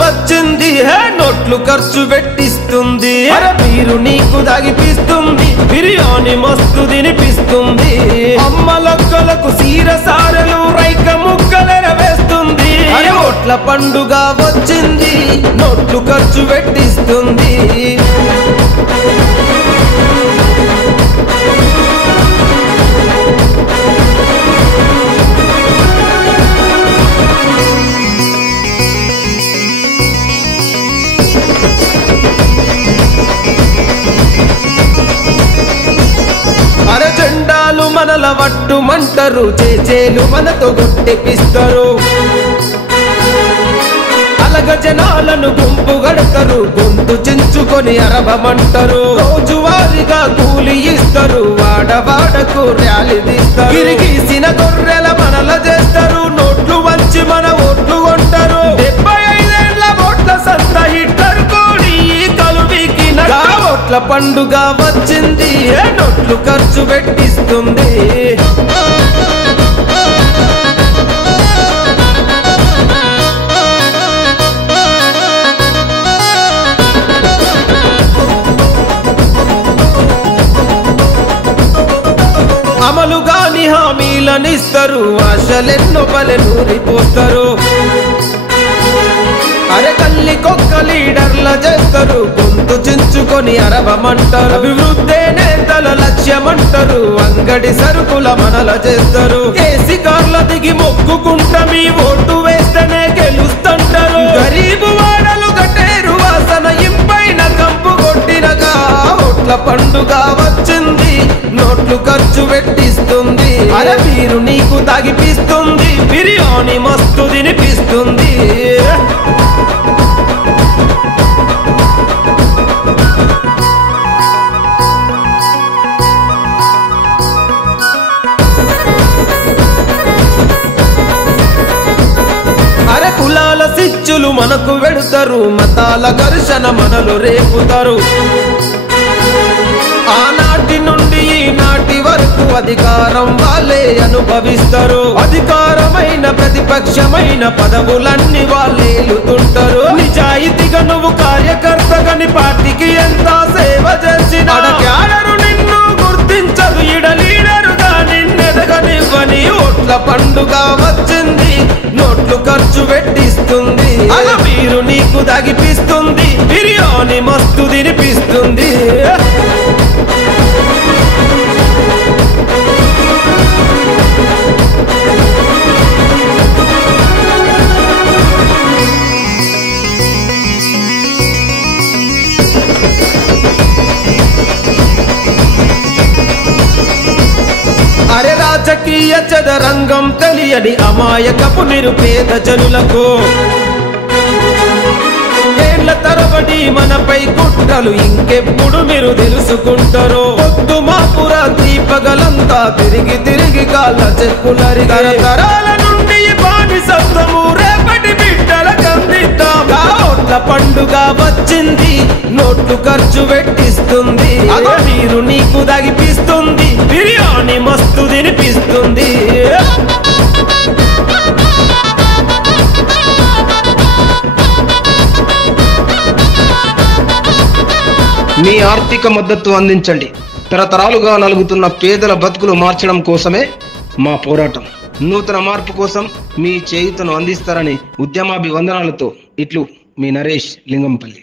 వచ్చింది నోట్లు ఖర్చు పెట్టిస్తుంది మీరు నీకు తగిపిస్తుంది బిర్యానీ మస్తు తినిపిస్తుంది అమ్మలక్కలకు సీర సారలు రైక ముక్కలెర వేస్తుంది ఓట్ల పండుగ వచ్చింది నోట్లు ఖర్చు పెట్టిస్తుంది జెండాలు మనల వట్టుమంటారు చేచేలు మనతో గుట్టిపిస్తారు అలగ జనాలను గుంపు గడతారు గొంతు చించుకొని అరవమంటారు రోజువారీగా కూలి ఇస్తారు వాడవాడకు ర్యాలీ తీస్తారు గిరిగీసిన గొర్రెల మనల చేస్తారు నోట్లు వంచి మన ఓట్లు కొంటారు 75 ఏళ్ల ఓట్ల సంత హిట్లర్ కోడి కలువికి ఓట్ల పండుగ వచ్చింది నోట్లు ఖర్చు పెట్టిస్తుంది అమలు గాని హామీలనిస్తారు ఆశలెన్నో పలెనూరిపోస్తారు అరకల్లికొక్క లీడర్ల చేస్తారు గొంతు చించుకొని అరవమంటారు అభివృద్ధి నేతల లక్ష్యమంటారు అంగడి సరుకుల మనల చేస్తారు ఏసీ కార్ల దిగి మొక్కుకుంటా మీ ఓటు వేస్తేనే గెలుస్తుంటారు గరీబు వాడలు గట్టేరు వాసన ఇంపైన కంపు కొట్టినగా ఓట్ల పండుగ వచ్చింది నోట్లు ఖర్చు పెట్టిస్తుంది మీరు నీకు తగిపిస్తుంది బిర్యానీ మస్తు తినిపిస్తుంది కులాల సిచ్చులు మనకు వెడుతారు మతాల ఘర్షణ మనలు రేపుతారు ఆనాటి నుండి ఈనాటి వరకు అధికారం వాళ్ళే అనుభవిస్తారు అధికారమైన ప్రతిపక్షమైన పదవులన్నీ వాళ్ళే ఏలుతుంటారు నిజాయితీగా నువ్వు కార్యకర్తగాని పార్టీకి ఎంత సేవ చేసిన క్యాడరు నిన్ను గుర్తించదు ఇడ లీడరుగా నిన్నెదగనివ్వని ఓట్ల పండుగ వచ్చింది నోట్లు ఖర్చు పెట్టిస్తుంది మీరు నీకు తగిపిస్తుంది బిర్యానీ మస్తు తినిపిస్తుంది రాజకీయ చదరంగం తెలియని అమాయకపు నిరుపేద జనులకు ఏళ్ల తరబడి మనపై కుట్రలు ఇంకెప్పుడు మీరు తెలుసుకుంటారో పొద్దు మాపు రాత్రి పగలంతా తిరిగి తిరిగి కాళ్ళ చెప్పులరి తరతరాల నుండి బానిసత్వము రేపటి బిడ్డలకు అందిద్దాం ఓట్ల పండుగ వచ్చింది నోట్లు ఖర్చు పెట్టిస్తుంది మీరు నీకు తగిపిస్తుంది బిర్యానీ మస్తు తినిపిస్తుంది మీ ఆర్థిక మద్దతు అందించండి తరతరాలుగా నలుగుతున్న పేదల బతుకులు మార్చడం కోసమే మా పోరాటం నూతన మార్పు కోసం మీ చేయూతను అందిస్తారని ఉద్యమాభివందనాలతో ఇట్లు మీ నరేష్ లింగంపల్లి.